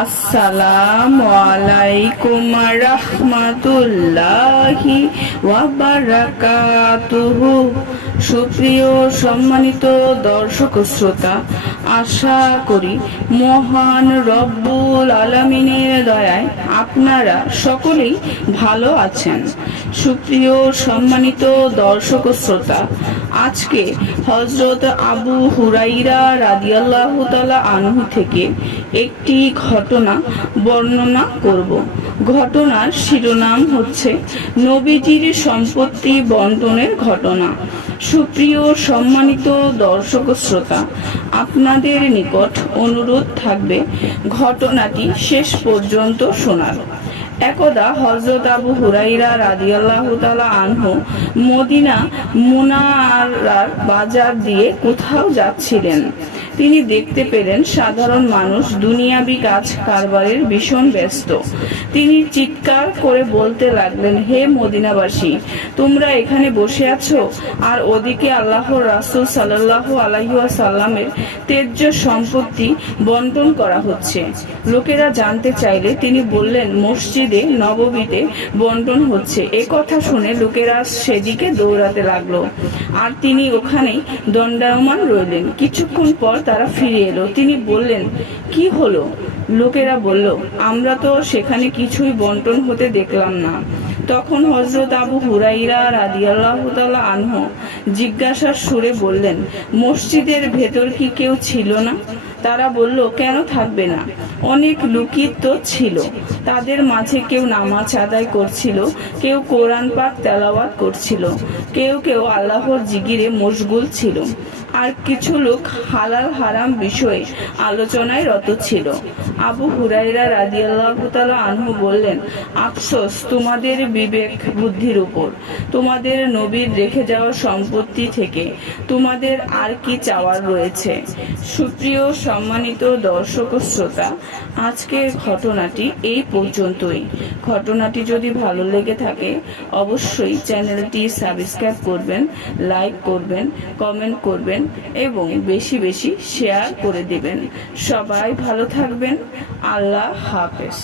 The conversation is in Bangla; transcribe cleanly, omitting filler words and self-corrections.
আসসালামু আলাইকুম রাহমাতুল্লাহি ওয়া বারাকাতুহু। সুপ্রিয় সম্মানিত দর্শক শ্রোতা, আশা করি মহান রব্বুল আলামিনের দয়ায় আপনারা সকলেই ভালো আছেন। সুপ্রিয় সম্মানিত দর্শক শ্রোতা, আজকে হযরত আবু হুরাইরা রাদিয়াল্লাহু তাআলা আনহু থেকে একটি ঘটনা বর্ণনা করব। ঘটনার শিরোনাম হচ্ছে নবীজির সম্পত্তি বন্টনের ঘটনা। সুপ্রিয় সম্মানিত দর্শক শ্রোতা, আপনাদের নিকট অনুরোধ থাকবে ঘটনাটি শেষ পর্যন্ত শোনার। একদা হযরত আবু হুরাইরা রাদিয়াল্লাহু তাআলা আনহু মদিনা মুনাওয়ারার বাজার দিয়ে কোথাও যাচ্ছিলেন। তিনি দেখতে পেলেন সাধারণ মানুষ দুনিয়াবি কাজ কারবারের ভীষণ ব্যস্ত। তিনি চিৎকার করে বলতে লাগলেন, হে মদিনাবাসী, তোমরা এখানে বসে আছো আর ওদিকে আল্লাহর রাসূল সাল্লাল্লাহু আলাইহি ওয়াসাল্লামের তেজ্য সম্পত্তি বন্টন করা হচ্ছে। লোকেরা জানতে চাইলে তিনি বললেন, মসজিদে নববীতে বন্টন হচ্ছে। এ কথা শুনে লোকেরা সেদিকে দৌড়াতে লাগলো আর তিনি ওখানেই দণ্ডায়মান রইলেন। কিছুক্ষণ পর তারা ফিরে এলো। তিনি বললেন, কি হলো? লোকেরা বলল, আমরা তো সেখানে কিছুই বন্টন হতে দেখলাম না। তখন হযরত আবু হুরাইরা রাদিয়াল্লাহু তাআলা আনহু জিজ্ঞাসার সুরে বললেন, মসজিদের ভেতর কি কেউ ছিল না? তারা বলল, কেন থাকবে না, অনেক লোকই তো ছিল। তাদের মাঝে কেউ নামাজ আদায় করছিল, কেউ কোরআন পাক তেলাওয়াত করছিল, কেউ কেউ আল্লাহর জিকিরে মশগুল ছিল, আর কিছু লোক হালাল হারাম বিষয়ে আলোচনায় রত ছিল। আবু হুরাইরা রাদিয়াল্লাহু তাআলা আনহু বললেন, আফসোস তোমাদের বিবেক বুদ্ধির উপর। তোমাদের নবীর রেখে যাওয়া সম্পত্তি থেকে তোমাদের আর কি চাওয়ার রয়েছে? সুপ্রিয় সম্মানিত দর্শক শ্রোতা, আজকের ঘটনাটি এই পর্যন্তই। ঘটনাটি যদি ভালো লেগে থাকে অবশ্যই চ্যানেলটি সাবস্ক্রাইব করবেন, লাইক করবেন, কমেন্ট করবেন এবং বেশি বেশি শেয়ার করে দিবেন। সবাই ভালো থাকবেন। আল্লাহ হাফেজ।